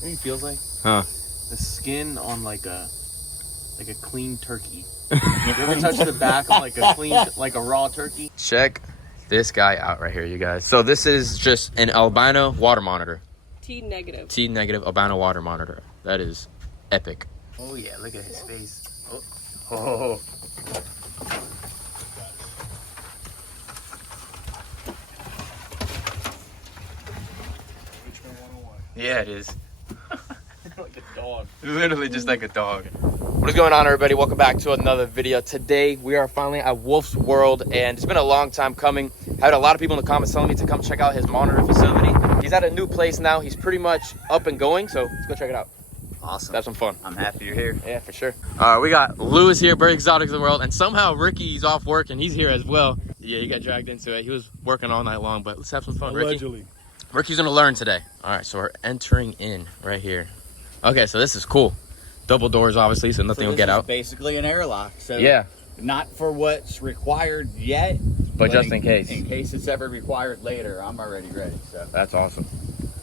What it feels like? Huh? The skin on like a clean turkey. You ever touch the back of like a raw turkey? Check this guy out right here, you guys. So this is just an albino water monitor. T negative. T negative albino water monitor. That is epic. Oh yeah, look at his face. Oh. Yeah, it is. Like a dog. Literally just like a dog. What is going on, everybody? Welcome back to another video. Today we are finally at Wolf's World, and it's been a long time coming. I had a lot of people in the comments telling me to come check out his monitor facility. He's at a new place now. He's pretty much up and going, so let's go check it out. Awesome. Have some fun. I'm happy you're here. Yeah, for sure. We got Lewis here, Bird Exotics of the World, and somehow Ricky's off work and he's here as well. Yeah, he got dragged into it. He was working all night long, but let's have some fun. Allegedly. Ricky's gonna learn today. All right, so we're entering in right here. Okay, so this is cool. Double doors, obviously, so nothing will get out. Basically an airlock. So yeah. Not for what's required yet, but just in case. In case it's ever required later, I'm already ready. So that's awesome.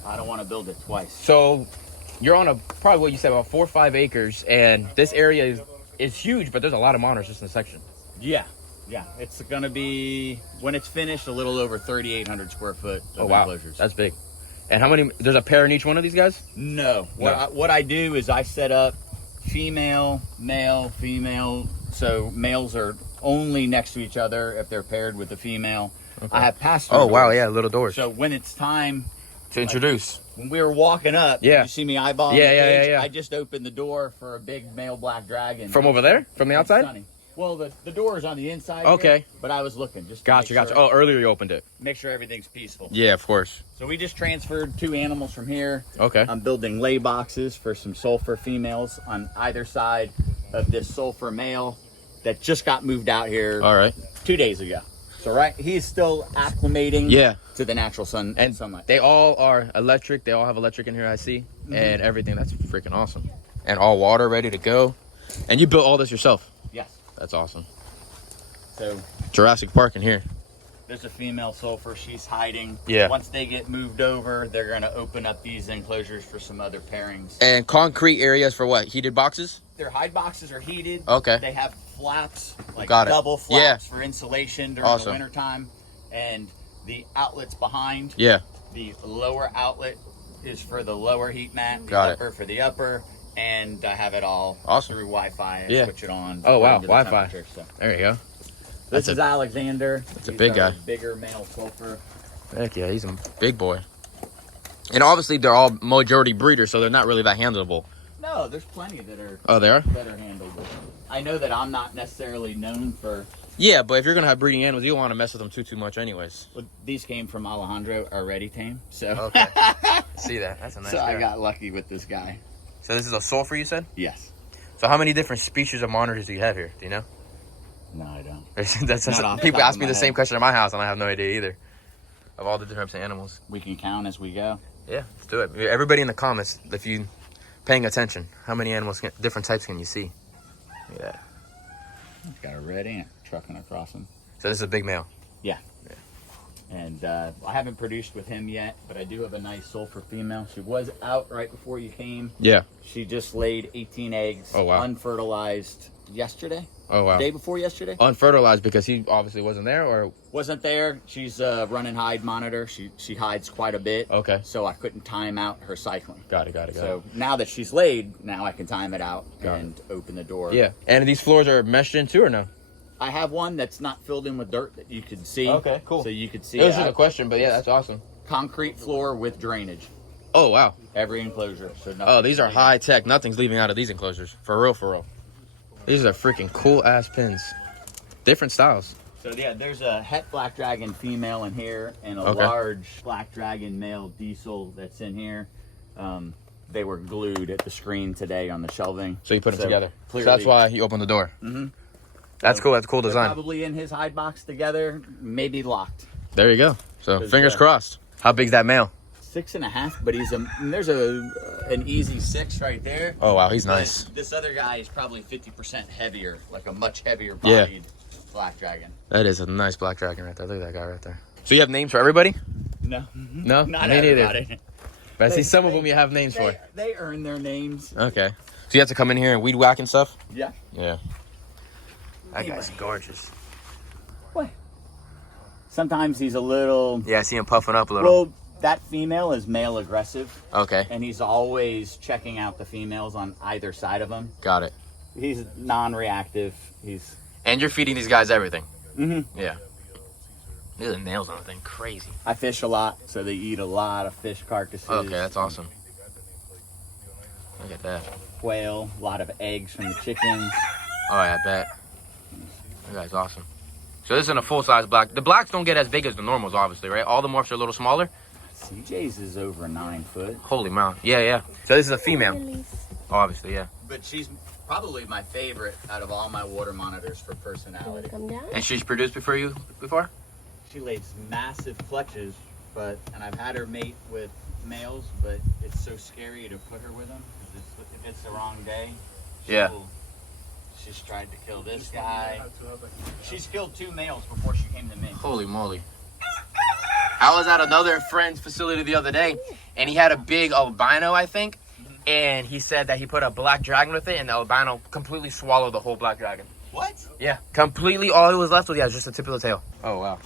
I don't want to build it twice. So you're on probably what you said, about 4 or 5 acres, and this area is huge, but there's a lot of monitors just in the section. Yeah. It's going to be, when it's finished, a little over 3,800 square foot of enclosures. That's big. And how many? There's a pair in each one of these guys? No. What I do is I set up female, male, female. So males are only next to each other if they're paired with a female. Okay. I have pass-through doors. Wow, yeah, little doors. So when it's time to introduce. When we were walking up, you see me eyeballing the cage? Yeah. I just opened the door for a big male black dragon. From over there? From the outside? Stunning. Well, the door is on the inside. Okay. Here, but I was looking just to Gotcha. Oh, earlier you opened it. Make sure everything's peaceful. Yeah, of course. So we just transferred 2 animals from here. Okay. I'm building lay boxes for some sulfur females on either side of this sulfur male that just got moved out here. All right. 2 days ago. So he's still acclimating. To the natural sun and sunlight. They all are electric. They all have electric in here, I see, and everything. That's freaking awesome. And all water ready to go. And you built all this yourself? Yes. That's awesome. So Jurassic Park in here. There's a female sulfur. She's hiding. Yeah. Once they get moved over, they're going to open up these enclosures for some other pairings. And concrete areas for what? Heated boxes? Their hide boxes are heated. Okay. They have flaps, like Got it. double flaps for insulation during the winter time. And the outlets behind. Yeah. The lower outlet is for the lower heat mat. The upper for the upper. And I have it all through Wi-Fi. I switch it on. Oh, wow. Wi-Fi. So. There you go. This is Alexander. That's a big guy. Bigger male sulfur. Heck yeah, he's a big boy. And obviously they're all majority breeders, so they're not really that handleable. No, there's plenty that are. Oh, they are? Better handleable. I know that I'm not necessarily known for. Yeah, but if you're gonna have breeding animals, you don't want to mess with them too much, anyways. Well, these came from Alejandro, already tame. So. Okay. See that? That's a nice. So guy. I got lucky with this guy. So this is a sulfur, you said? Yes. So how many different species of monitors do you have here? Do you know? No, I don't. That's people ask me the same question at my house, and I have no idea either. Of all the different types of animals. We can count as we go. Yeah, let's do it. Everybody in the comments, if you paying attention, how many animals, different types can you see? Look at that. Got a red ant trucking across him. So this is a big male. Yeah. And I haven't produced with him yet, but I do have a nice sulfur female. She was out right before you came. Yeah. She just laid 18 eggs. Oh, wow. Unfertilized yesterday. Oh, wow. Day before yesterday. Unfertilized because he obviously wasn't there, or? Wasn't there. She's a run and hide monitor. She hides quite a bit. Okay. So I couldn't time out her cycling. Got it. So now that she's laid, now I can time it out and open the door. Yeah. And these floors are meshed in too, or no? I have one that's not filled in with dirt that you can see. Okay, cool. So you could see. It was just a question, but yeah, that's awesome. Concrete floor with drainage. Oh, wow. Every enclosure. So these are high tech. Nothing's leaving out of these enclosures. For real. These are freaking cool ass pins. Different styles. So yeah, there's a het black dragon female in here and a large black dragon male diesel that's in here. They were glued at the screen today on the shelving. So you put them together. Clearly, so that's why he opened the door. Mm-hmm. That's cool. That's a cool design. Probably in his hide box together, maybe locked. There you go. So fingers crossed. How big's that male? 6.5, but there's an easy 6 right there. Oh wow, he's nice. This other guy is probably 50% heavier, like a much heavier bodied black dragon. That is a nice black dragon right there. Look at that guy right there. So you have names for everybody? No. No? Not Me everybody. neither. But I see some of them you have names for. They earn their names. Okay. So you have to come in here and weed whack and stuff? Yeah. Yeah. That guy's gorgeous. What? Sometimes he's a little... Yeah, I see him puffing up a little. Well, that female is male aggressive. Okay. And he's always checking out the females on either side of him. Got it. He's non-reactive. He's... And you're feeding these guys everything? Mm-hmm. Yeah. Look at the nails on the thing. Crazy. I fish a lot, so they eat a lot of fish carcasses. Okay, that's awesome. Look at that. Quail, a lot of eggs from the chickens. Oh, yeah, I bet. That guy's awesome. So this is a full-size black. The blacks don't get as big as the normals, obviously, right? All the morphs are a little smaller. CJ's is over 9 foot. Holy mout. Yeah, yeah. So this is a female. Oh, obviously, yeah. But she's probably my favorite out of all my water monitors for personality. Come down. And she's produced before? She lays massive clutches, and I've had her mate with males, but it's so scary to put her with them. If it's the wrong day, Yeah. She's tried to kill this guy. She's killed 2 males before she came to me. Holy moly. I was at another friend's facility the other day, and he had a big albino, I think, and he said that he put a black dragon with it, and the albino completely swallowed the whole black dragon. What? Yeah, completely. All he was left with, was just the tip of the tail. Oh, wow.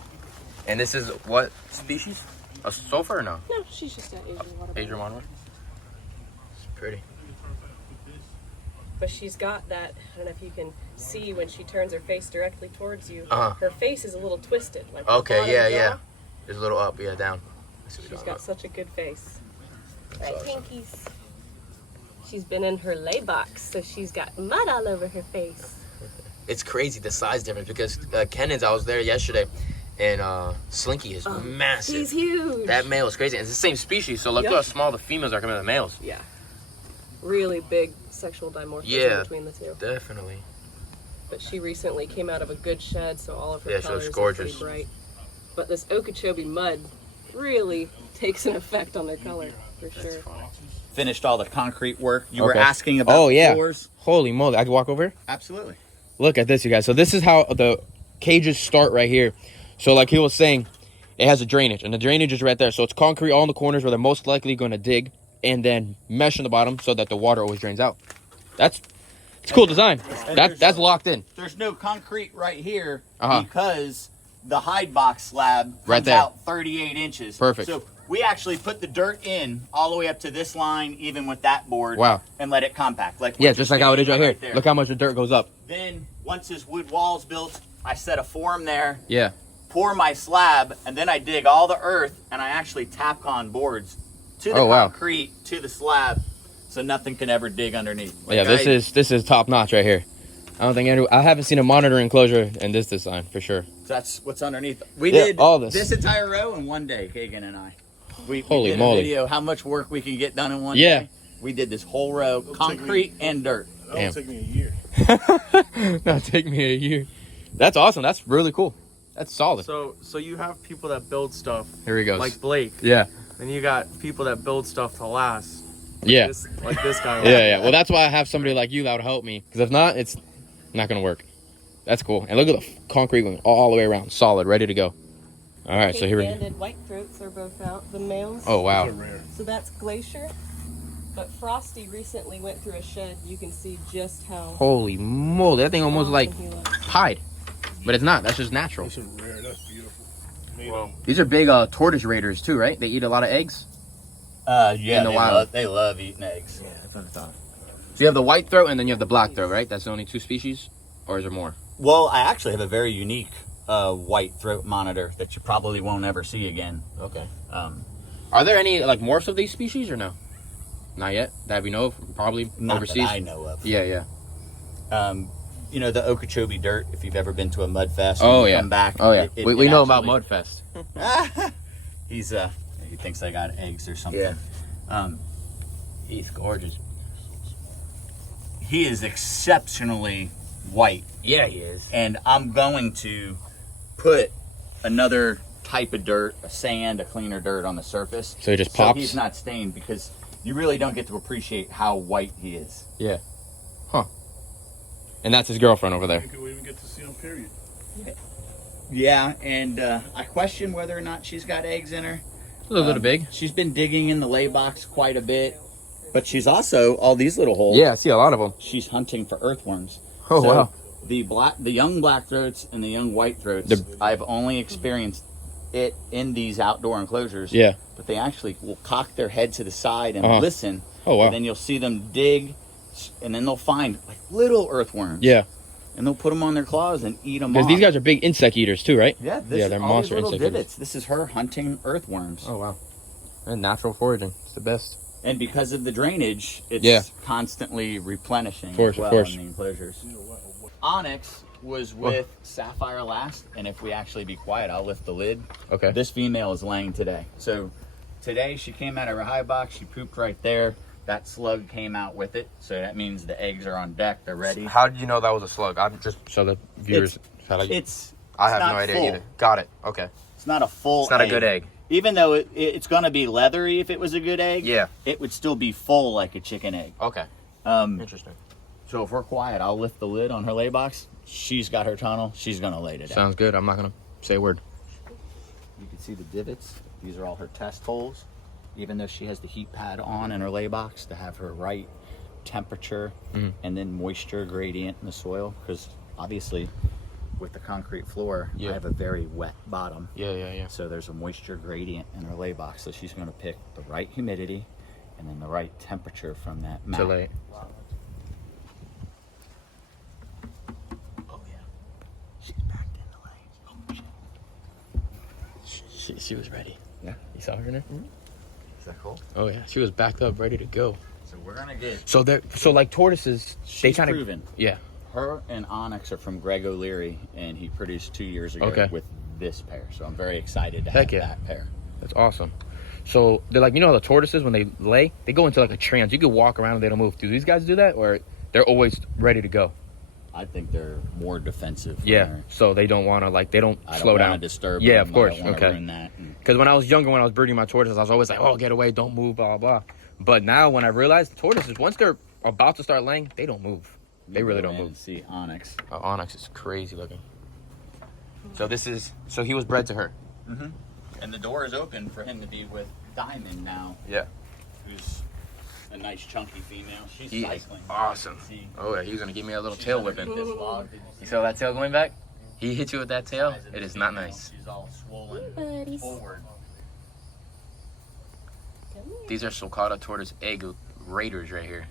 And this is what species? A sulfur or no? No, she's just an Asian water. Asian water. It's pretty. But she's got that, I don't know if you can see when she turns her face directly towards you. Uh-huh. Her face is a little twisted. Like the Okay, bottom yeah, jaw. yeah. There's a little up, yeah, down. She's got such a good face. That's Right, awesome. pinkies. She's been in her lay box, so she's got mud all over her face. It's crazy, the size difference, because Kennan's, I was there yesterday, and Slinky is massive. He's huge. That male is crazy. And it's the same species, so look Yep. how small the females are compared to the males. Yeah. Really big sexual dimorphism Yeah. between the two. Definitely. But she recently came out of a good shed, so all of her Yeah, she looks colors are gorgeous. pretty bright. But this Okeechobee mud really takes an effect on their color, for sure. Finished all the concrete work. You were Okay. asking about Oh, yeah. floors. Holy moly. I can walk over? Absolutely. Look at this, you guys. So this is how the cages start right here. So like he was saying, it has a drainage, and the drainage is right there. So it's concrete all in the corners where they're most likely going to dig, and then mesh in the bottom so that the water always drains out. It's a cool design. That's locked in. There's no concrete right here Uh-huh. because the hide box slab comes Right there. out 38 inches. Perfect. So we actually put the dirt in all the way up to this line, even with that board. Wow. And let it compact. Like Yeah, we're just like how it is right here. there. Look how much the dirt goes up. Then once this wood wall's built, I set a form there, Yeah. pour my slab, and then I dig all the earth, and I actually tap on boards to the Oh, wow. concrete, to the slab, so nothing can ever dig underneath. Yeah, this is top notch right here. I haven't seen a monitor enclosure in this design for sure. That's what's underneath. We Yeah, did all this. this entire row in one day, Kagan and I. We Holy did moly. a video how much work we can get done in one Yeah. day. We did this whole row, concrete and dirt. Damn. That'll take me a year. That'll take me a year. That's awesome. That's really cool. That's solid. So you have people that build stuff Here he goes. like Blake. Yeah. Then you got people that build stuff to last. Yeah. Like this guy. Yeah. Well, that's why I have somebody like you that would help me. Because if not, it's not going to work. That's cool. And look at the concrete going all the way around. Solid. Ready to go. All right. So here we go. Pink-banded white throats are both out, the males. Oh, wow. Those are rare. So that's Glacier. But Frosty recently went through a shed. You can see just how Holy moly. That thing almost like awesome he looks. pied. But it's not. That's just natural. Those are rare. That's beautiful. Well, These are big tortoise raiders too, right? They eat a lot of eggs. Yeah, In the wild. they love eating eggs. Yeah, that's what I thought. So you have the white throat and then you have the black throat, right? That's the only 2 species? Or is there more? Well, I actually have a very unique white throat monitor that you probably won't ever see again. Okay. Are there any like morphs of these species or no? Not yet. That we know of. Probably Not overseas. that I know of. Yeah. You know the Okeechobee dirt. If you've ever been to a mud fest, Oh, and you yeah. come back. Oh yeah. it- we it know about actually- Mudfest. He thinks I got eggs or something. Yeah. He's gorgeous. He is exceptionally white, Yeah, he is. and I'm going to put another type of dirt, a sand, a cleaner dirt on the surface. So he just pops? he's not stained, because you really don't get to appreciate how white he is. Yeah. Huh. And that's his girlfriend over there. You could even get to see them, period. Yeah, and I question whether or not she's got eggs in her. A little big. She's been digging in the lay box quite a bit, but she's also all these little holes. Yeah, I see a lot of them. She's hunting for earthworms. Oh, wow. The young black throats and the young white throats, I've only experienced it in these outdoor enclosures. Yeah. But they actually will cock their head to the side and listen. Oh, wow. And then you'll see them dig, and then they'll find like little earthworms. Yeah. And they'll put them on their claws and eat them. Because these guys are big insect eaters too, right? Yeah. They're all these monster little insect divots. This is her hunting earthworms. Oh, wow. And natural foraging. It's the best. And because of the drainage, it's constantly replenishing as well in the enclosures. Onyx was with Sapphire last, and if we actually be quiet, I'll lift the lid. Okay. This female is laying today. So today she came out of her hive box, she pooped right there. That slug came out with it, so that means the eggs are on deck, they're ready. How did you know that was a slug? I'm just so the viewers. I have no idea either. Got it. Okay. It's not a full. It's not a good egg. Even though it's going to be leathery if it was a good egg. Yeah. It would still be full like a chicken egg. Okay. Interesting. So if we're quiet, I'll lift the lid on her lay box. She's got her tunnel. She's going to lay today. Sounds good. I'm not going to say a word. You can see the divots. These are all her test holes. Even though she has the heat pad on in her lay box to have her right temperature and then moisture gradient in the soil. Because obviously with the concrete floor, I have a very wet bottom. Yeah. So there's a moisture gradient in her lay box. So she's going to pick the right humidity and then the right temperature from that mat. To lay. Oh yeah, she's backed in the lay. Oh shit. She was ready. Yeah. You saw her in there? Is that cool? Oh yeah. She was backed up, ready to go. So we're gonna get. So like tortoises, they kind of proven. Yeah. Her and Onyx are from Greg O'Leary, and he produced 2 years ago with this pair. So I'm very excited to have that pair. That's awesome. So they're like, you know how the tortoises, when they lay, they go into like a trance. You could walk around and they don't move. Do these guys do that, or they're always ready to go? I think they're more defensive. So they don't want to they don't slow down. I don't disturb Yeah, them. of course. I don't Okay. ruin that. Because when I was younger, when I was breeding my tortoises, I was always like, oh, get away, don't move, blah, blah, blah. But now when I realized tortoises, once they're about to start laying, they don't move. They really don't move. See Onyx. Onyx is crazy looking. So he was bred to her. Mm-hmm. And the door is open for him to be with Diamond now. Yeah. Who's a nice chunky female. She's cycling. Awesome. Oh yeah, he's gonna give me a little tail whipping. This log. You saw that tail going back? He hit you with that tail? It is not nice. She's all swollen forward. These are sulcata tortoise egg raiders right here.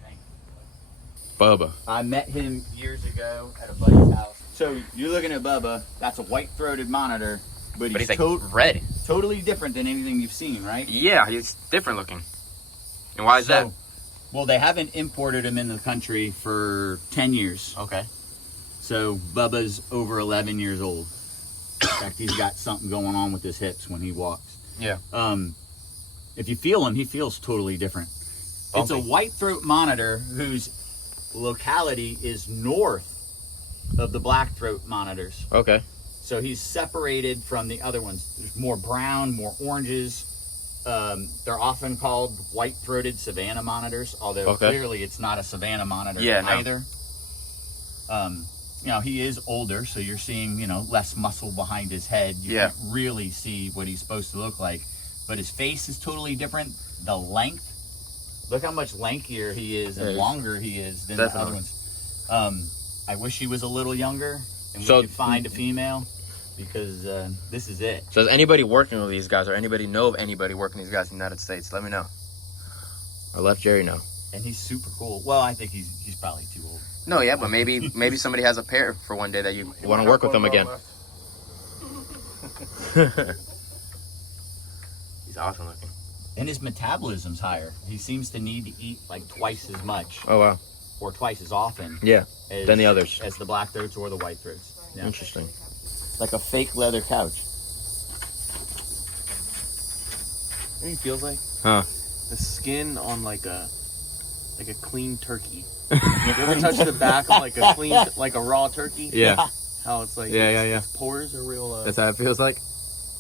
Bubba. I met him years ago at a buddy's house. So you're looking at Bubba. That's a white-throated monitor, but he's like red. Totally different than anything you've seen, right? Yeah, he's different looking. And why is that? Well, they haven't imported him in the country for 10 years. Okay. So Bubba's over 11 years old. In fact, he's got something going on with his hips when he walks. Yeah. If you feel him, he feels totally different. Bumpy. It's a white throat monitor whose locality is north of the black throat monitors. Okay. So he's separated from the other ones. There's more brown, more oranges. They're often called white-throated savanna monitors, although clearly it's not a savanna monitor either. You know, he is older, so you're seeing, less muscle behind his head. You can't really see what he's supposed to look like. But his face is totally different. The length, look how much lankier he is and longer he is than the other ones. I wish he was a little younger and we could find a female, because this is it. So is anybody working with these guys, or anybody know of anybody working with these guys in the United States? Let me know. I let Jerry know. And he's super cool. Well, I think he's probably too old. No, yeah, but maybe somebody has a pair for one day that you want to work with them again. He's awesome looking. And his metabolism's higher. He seems to need to eat like twice as much. Oh, wow. Or twice as often. Yeah, than the others. As the black throats or the white throats. Yeah. Interesting. Like a fake leather couch. You know what it feels like? Huh. The skin on like a clean turkey. You ever touch the back of like a raw turkey? Yeah. How it's like its pores are real. That's how it feels like.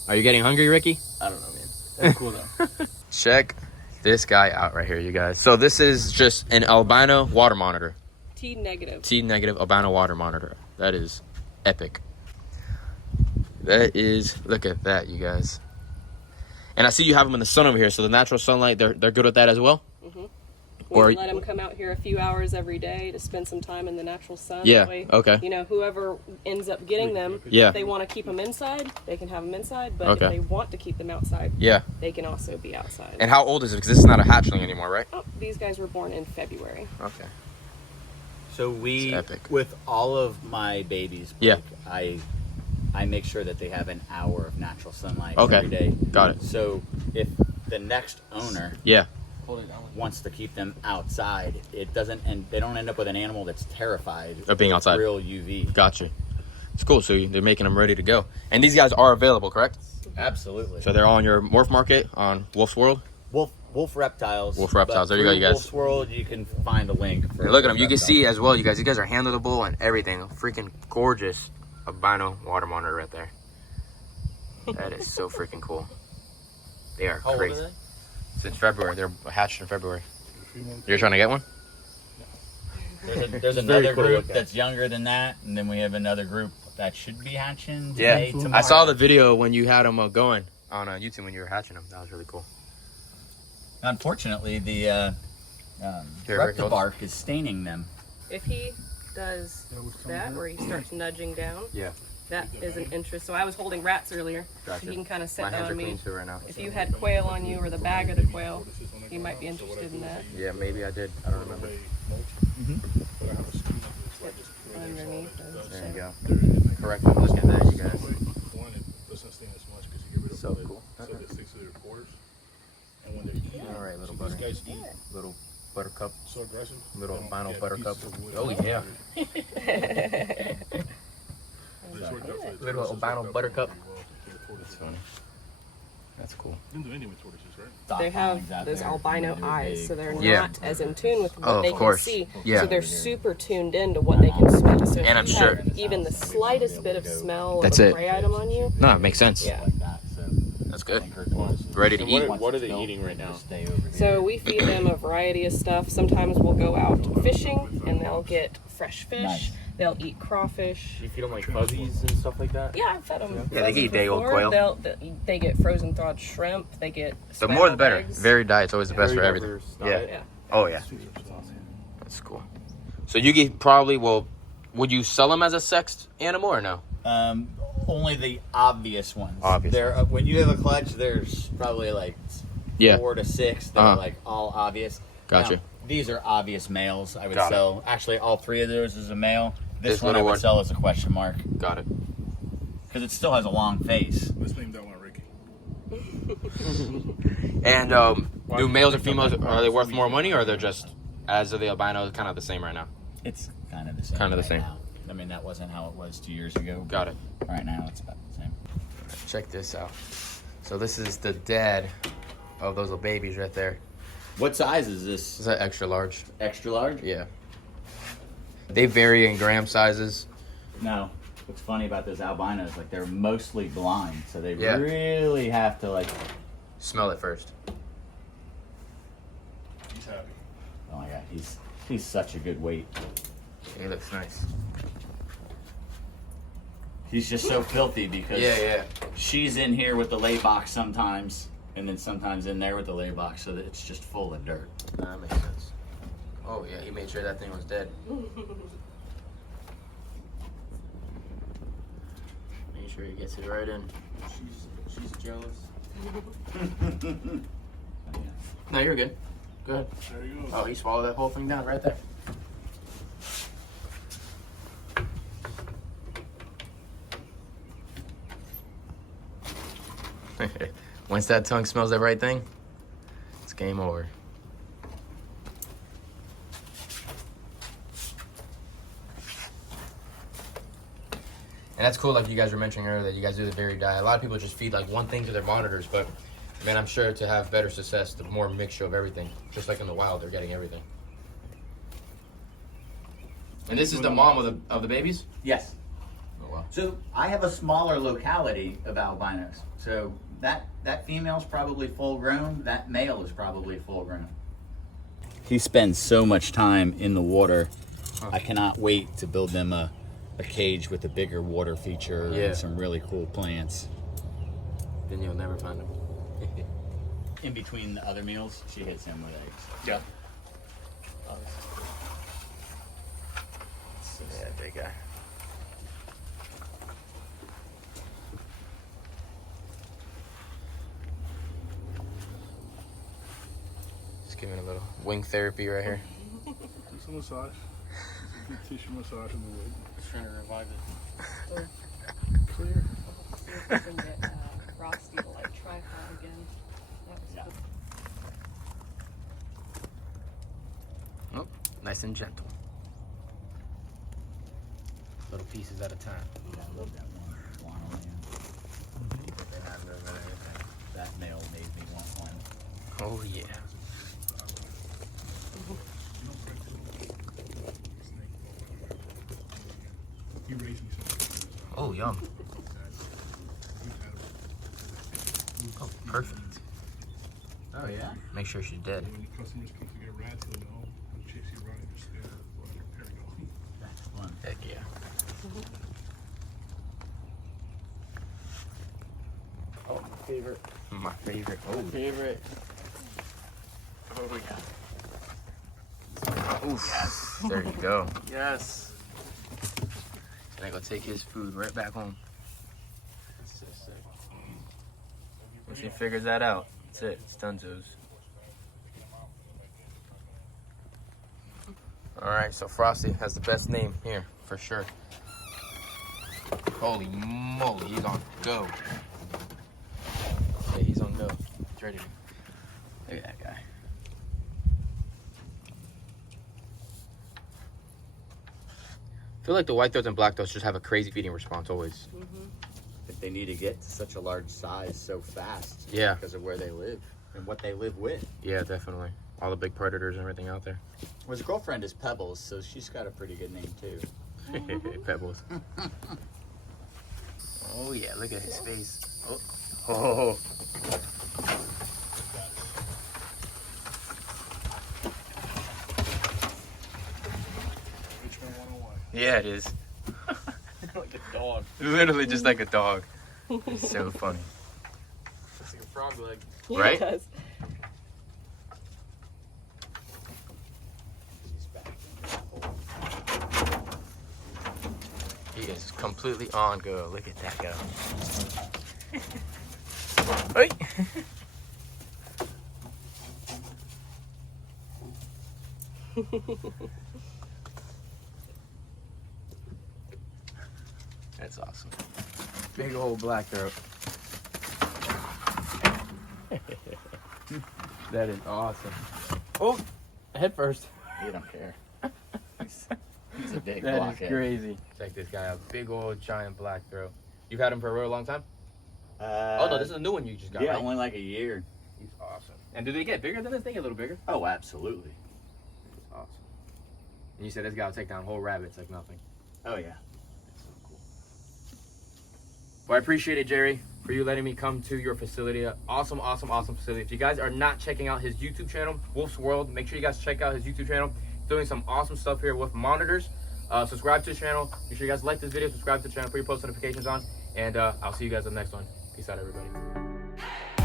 Are you getting hungry, Ricky? I don't know, man. That's cool though. Check this guy out right here, you guys. So this is just an albino water monitor. T negative. T negative albino water monitor. That is epic. That is, look at that, you guys. And I see you have them in the sun over here, so the natural sunlight, they're good with that as well? We let them come out here a few hours every day to spend some time in the natural sun. Yeah, That way, okay. you know, whoever ends up getting them, Yeah. if they want to keep them inside, they can have them inside. But Okay. if they want to keep them outside, Yeah. they can also be outside. And how old is it? Because this is not a hatchling anymore, right? Oh, these guys were born in February. Okay. So we, It's epic. with all of my babies, Yeah. like, I make sure that they have an hour of natural sunlight Okay. every day. Got it. So if the next owner Yeah. wants to keep them outside, it doesn't, and they don't end up with an animal that's terrified Of being outside. Real UV. Gotcha. It's cool. So they're making them ready to go. And these guys are available, correct? Absolutely. So they're on your morph market on Wolf's World? Wolf reptiles. Wolf reptiles. But There you go, through you guys. Wolf's World, you can find a link. For Hey, look at them. Wolf You can reptiles. see as well, you guys. These guys are handleable and everything. Freaking gorgeous albino water monitor right there. That is so freaking cool. They are How old crazy. are they? Since February. They're hatched in February. You're trying to get one? There's another group that's younger than that, and then we have another group that should be hatching today, I tomorrow. saw the video when you had them going on YouTube when you were hatching them. That was really cool. Unfortunately, the very close. bark is staining them. If he does that, where he starts nudging down, Yeah. that is an interest. So I was holding rats earlier. Gotcha. So he can kind of My sit hands on are me. clean too right now. If you had quail on you or the bag of the quail, you might be interested in that. Yeah, maybe I did. I don't remember. Underneath. There you go. Correct. Look at that, you guys. So cool. All right, little butter. Little buttercup. So aggressive. Little albino buttercup. Oh, yeah. Little albino buttercup. That's funny. That's cool. Didn't do anything with tortoises, right? They have those albino eyes, so they're Yeah. not as in tune with what Oh, they of course. can see. Yeah. So they're super tuned in to what they can smell. So if And I'm you sure- have even the slightest bit of smell That's of a it. prey item on you, No, it makes sense. yeah. That's good. Ready to eat. What are they eating right now? So we feed them a variety of stuff. Sometimes we'll go out fishing and they'll get fresh fish. Nice. They'll eat crawfish. You feed them like fuzzies and stuff like that? Yeah, I've fed them. Yeah, they can eat day-old quail. They get frozen thawed shrimp. They get The more the scrambled better. eggs. Varied diet's always the best for everything. Diverse Yeah. diet. Yeah. Oh, yeah. That's cool. So you get probably, would you sell them as a sexed animal or no? Only the obvious ones. Obvious There, when you have a clutch, there's probably like Yeah. 4 to 6 that are like all obvious. Gotcha. Now, these are obvious males. I would Got it. sell. Actually, all 3 of those is a male. This one I little would one. sell as a question mark Got it. because it still has a long face. Let's name that one Ricky. And do males or females, are they worth more money or they're just, as are the albino, kind of the same right now? It's kind of the same. Kind of the right same. now. I mean, that wasn't how it was 2 years ago. Got it. Right now, it's about the same. Check this out. So this is the dad of those little babies right there. What size is this? Is that extra large? Extra large? Yeah. They vary in gram sizes. No. What's funny about those albinos, like they're mostly blind, so they Yeah. really have to like. Smell it first. He's happy. Oh my god, he's such a good weight. He looks nice. He's just so filthy because Yeah. she's in here with the lay box sometimes, and then sometimes in there with the lay box, so that it's just full of dirt. Nah, that makes sense. Oh yeah, he made sure that thing was dead. Make sure he gets it right in. She's jealous. No, you're good. Go ahead. There you go. Oh, he swallowed that whole thing down right there. Once that tongue smells the right thing, it's game over. And that's cool, like you guys were mentioning earlier, that you guys do the varied diet. A lot of people just feed like one thing to their monitors, but man, I'm sure to have better success, the more mixture of everything. Just like in the wild, they're getting everything. And this is the mom of the babies? Yes. Oh, wow. So I have a smaller locality of albinos. So that female's probably full grown. That male is probably full grown. He spends so much time in the water. I cannot wait to build them a cage with a bigger water feature Yeah. and some really cool plants. Then you'll never find them. in between the other meals, she hits him with eggs. Yeah. Yeah, big guy. Just giving a little wing therapy right here. Do some massage. Some good tissue massage in the wood. Just trying to revive it. Clear. See if we can get Frosty to like tripod again. That was Yeah. good. Oh, nice and gentle. Little pieces at a time. Yeah, I love that one. Guano land. They have over there. That male made me want one. Oh yeah. He raised me something. Oh, yum. Oh, perfect. Oh yeah. Make sure she's dead. When the customers come to get rats, they'll know. When chase you around and just there. There you go. That's fun. Heck yeah. Oh, favorite. My favorite. Oh, Favorite. oh yeah. Oof. Yes. There you go. Yes. And I go take his food right back home. That's so sick. Once he figures that out, that's it. It's Dunzo's. All right, so Frosty has the best name here for sure. Holy moly, he's on go. Yeah, he's on go. He's ready. Look at that guy. I feel like the white throats and black throats just have a crazy feeding response always. If they need to get to such a large size so fast. Yeah. Because of where they live and what they live with. Yeah, definitely. All the big predators and everything out there. Well, his girlfriend is Pebbles, so she's got a pretty good name too. Pebbles. Oh yeah, look at his face. Oh. Which one 101? Yeah, it is. Like a dog. Literally just like a dog. It's so funny. It's like a frog leg. Yeah, Right? it does. He's back. He is completely on go. Look at that go. Hey. That's awesome. Big old black throat. That is awesome. Oh, head first. You don't care. He's a big That is blockhead. crazy. Check this guy out. Big old giant black throat. You've had him for a real long time? Uh, Oh no, this is a new one you just got, yeah, right? only like a year. He's awesome. And do they get bigger than this? They get a little bigger. Oh, absolutely. That's awesome. And you said this guy will take down whole rabbits like nothing. Oh yeah. That's so cool. Well, I appreciate it, Jerry, for you letting me come to your facility. Awesome, awesome, awesome facility. If you guys are not checking out his YouTube channel, Wolf's World, make sure you guys check out his YouTube channel. He's doing some awesome stuff here with monitors. Subscribe to his channel. Make sure you guys like this video, subscribe to the channel, put your post notifications on, and I'll see you guys on the next one. Peace out, everybody.